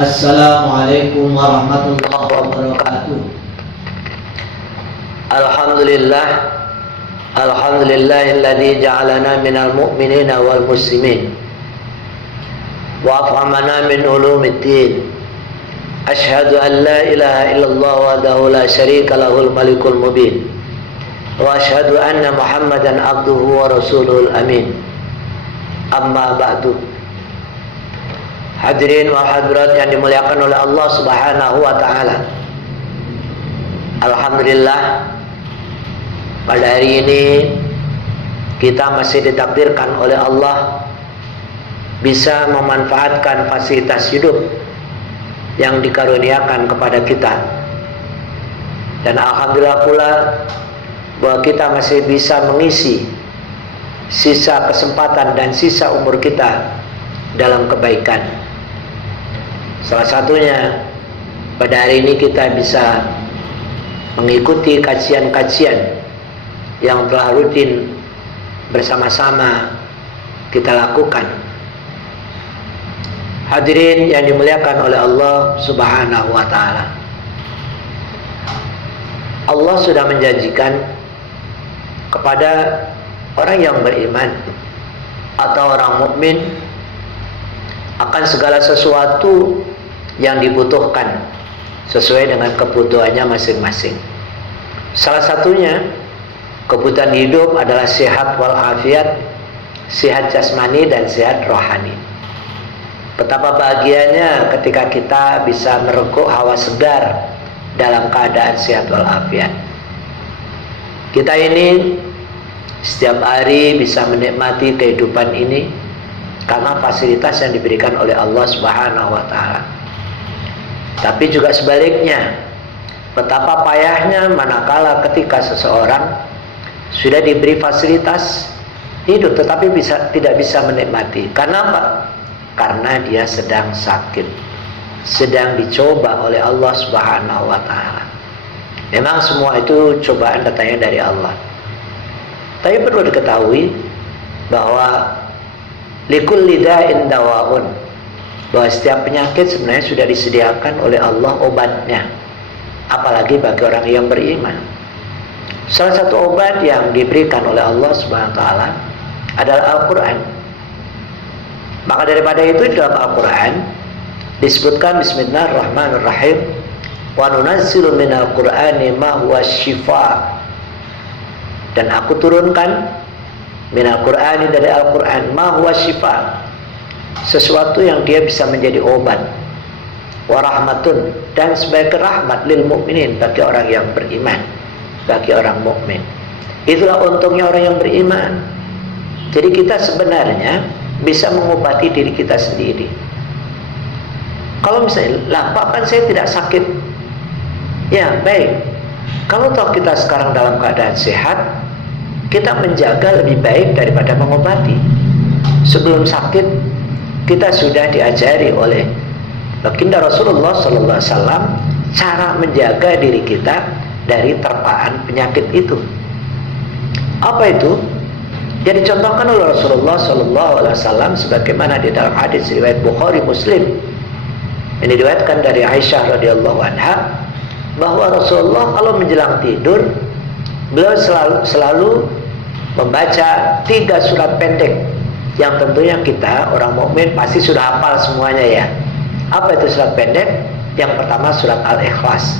Assalamualaikum warahmatullahi wabarakatuh. Alhamdulillahilladzi ja'alana minal mu'minina wal muslimin wa afhamana min ulumiddin. Asyhadu an la ilaha illallah wahdahu la syarika lahul malikul mubin wa asyhadu anna Muhammadan abduhu wa rasuluhul amin. Amma ba'du. Hadirin wa hadirat yang dimuliakan oleh Allah Subhanahu wa taala. Alhamdulillah, pada hari ini kita masih ditakdirkan oleh Allah bisa memanfaatkan fasilitas hidup yang dikaruniakan kepada kita. Dan alhamdulillah pula bahwa kita masih bisa mengisi sisa kesempatan dan sisa umur kita dalam kebaikan. Salah satunya pada hari ini kita bisa mengikuti kajian-kajian yang telah rutin bersama-sama kita lakukan. Hadirin yang dimuliakan oleh Allah Subhanahu wa taala. Allah sudah menjanjikan kepada orang yang beriman atau orang mukmin akan segala sesuatu yang dibutuhkan sesuai dengan kebutuhannya masing-masing. Salah satunya kebutuhan hidup adalah sehat walafiat, sehat jasmani dan sehat rohani. Betapa bahagianya ketika kita bisa mereguk hawa segar dalam keadaan sehat walafiat. Kita ini setiap hari bisa menikmati kehidupan ini karena fasilitas yang diberikan oleh Allah Subhanahu wa taala. Tapi juga sebaliknya, betapa payahnya manakala ketika seseorang sudah diberi fasilitas hidup tetapi tidak bisa menikmati. Karena apa? Karena dia sedang sakit, sedang dicoba oleh Allah Subhanahu wa taala. Memang semua itu cobaan datangnya dari Allah. Tapi perlu diketahui bahwa likulli da'in dawaun, bahwa setiap penyakit sebenarnya sudah disediakan oleh Allah obatnya, apalagi bagi orang yang beriman. Salah satu obat yang diberikan oleh Allah Subhanahu wa taala adalah Al-Qur'an. Maka daripada itu dalam Al-Qur'an disebutkan bismillahirrahmanirrahim, wa nunazzilu minal qur'ani ma huwa syifa, dan aku turunkan minal qur'ani dari Al-Qur'an ma huwa syifa, sesuatu yang dia bisa menjadi obat, wa rahmatun, dan sebagai rahmat lil mukminin, bagi orang yang beriman, bagi orang mukmin. Itulah untungnya orang yang beriman. Jadi kita sebenarnya bisa mengobati diri kita sendiri. Kalau misalnya, lah Pak, kan saya tidak sakit. Ya baik, kalau toh kita sekarang dalam keadaan sehat, kita menjaga lebih baik daripada mengobati. Sebelum sakit kita sudah diajari oleh baginda Rasulullah Sallallahu Alaihi Wasallam cara menjaga diri kita dari terpaan penyakit itu. Apa itu? Jadi dicontohkan oleh Rasulullah Sallallahu Alaihi Wasallam sebagaimana di dalam hadis riwayat Bukhari Muslim yang diriwayatkan dari Aisyah radhiyallahu anha, bahwa Rasulullah kalau menjelang tidur beliau selalu membaca 3 surat pendek yang tentunya kita orang mukmin pasti sudah hafal semuanya ya. Apa itu surat pendek? Yang pertama surat Al-Ikhlas,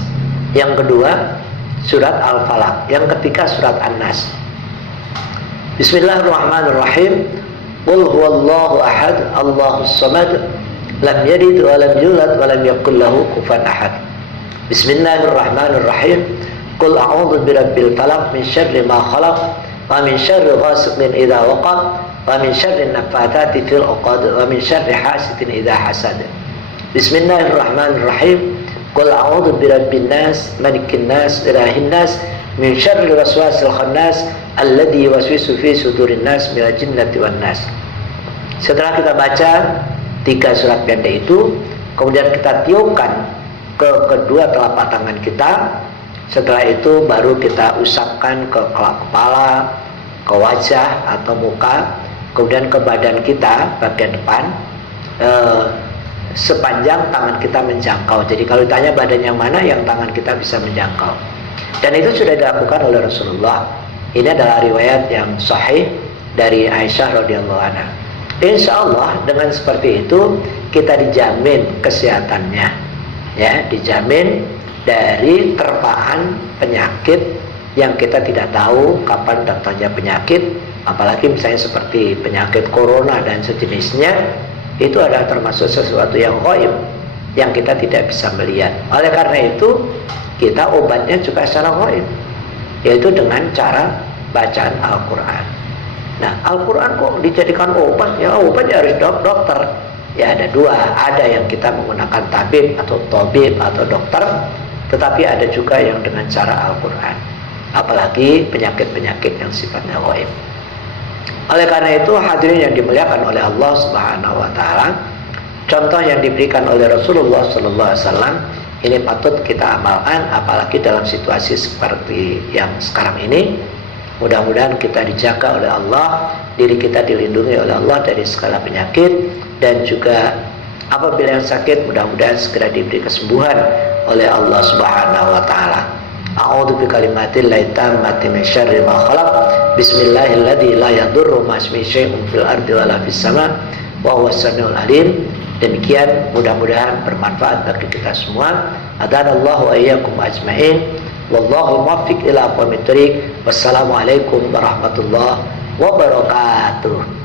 yang kedua surat Al-Falaq, yang ketiga surat An-Nas. Bismillahirrahmanirrahim. Qul huwallahu ahad, Allahus samad, lam yalid wa lam yulad wa lam yakul lahu kufuwan ahad. Bismillahirrahmanirrahim. Qul a'udzu birabbil falaq min syarri ma khalaq wa min syarri ghasiqin idza waqab wa min syarri nafathati fil 'uqad wa min syarri hasidin idza hasad. Bismillahirrahmanirrahim. Qul a'udzu birabbin nas, malikin nas, ilahin nas, min syarri waswasil khannas alladzi yuwaswisu fi sudurin nas minal jinnati wan nas. Setelah kita baca 3 surat pendek itu, kemudian kita tiupkan ke kedua telapak tangan kita. Setelah itu baru kita usapkan ke kepala, ke wajah atau muka, kemudian ke badan kita bagian depan, sepanjang tangan kita menjangkau. Jadi kalau ditanya badan yang mana yang tangan kita bisa menjangkau. Dan itu sudah dilakukan oleh Rasulullah. Ini adalah riwayat yang sahih dari Aisyah radhiyallahu anha. Insya Allah dengan seperti itu kita dijamin kesehatannya, ya, dijamin dari terpaan penyakit yang kita tidak tahu kapan datangnya penyakit, apalagi misalnya seperti penyakit corona dan sejenisnya. Itu adalah termasuk sesuatu yang ghaib yang kita tidak bisa melihat. Oleh karena itu kita obatnya juga secara ghaib, yaitu dengan cara bacaan Al-Quran. Nah, Al-Quran kok dijadikan obat? Ya obatnya harus dokter. Ya ada dua, ada yang kita menggunakan tabib atau tabib atau dokter, tetapi ada juga yang dengan cara Al-Quran, apalagi penyakit-penyakit yang sifatnya ghaib. Oleh karena itu hadirin yang dimuliakan oleh Allah Subhanahu wa taala, contoh yang diberikan oleh Rasulullah sallallahu alaihi wasallam ini patut kita amalkan, apalagi dalam situasi seperti yang sekarang ini. Mudah-mudahan kita dijaga oleh Allah, diri kita dilindungi oleh Allah dari segala penyakit, dan juga apabila yang sakit mudah-mudahan segera diberi kesembuhan oleh Allah Subhanahu wa taala. A'udzu bikalimatillahi tammati min syarri ma khalaq. Bismillahilladzi la yadurru ma'asmihi syai'un fil ardi wala fis sama' wa huwas samiul alim. Demikian mudah-mudahan bermanfaat bagi kita semua. Adanallahu ayyakum ajmain. Wallahu muwaffiq ila aqwamit thoriq. Wassalamualaikum warahmatullahi wabarakatuh.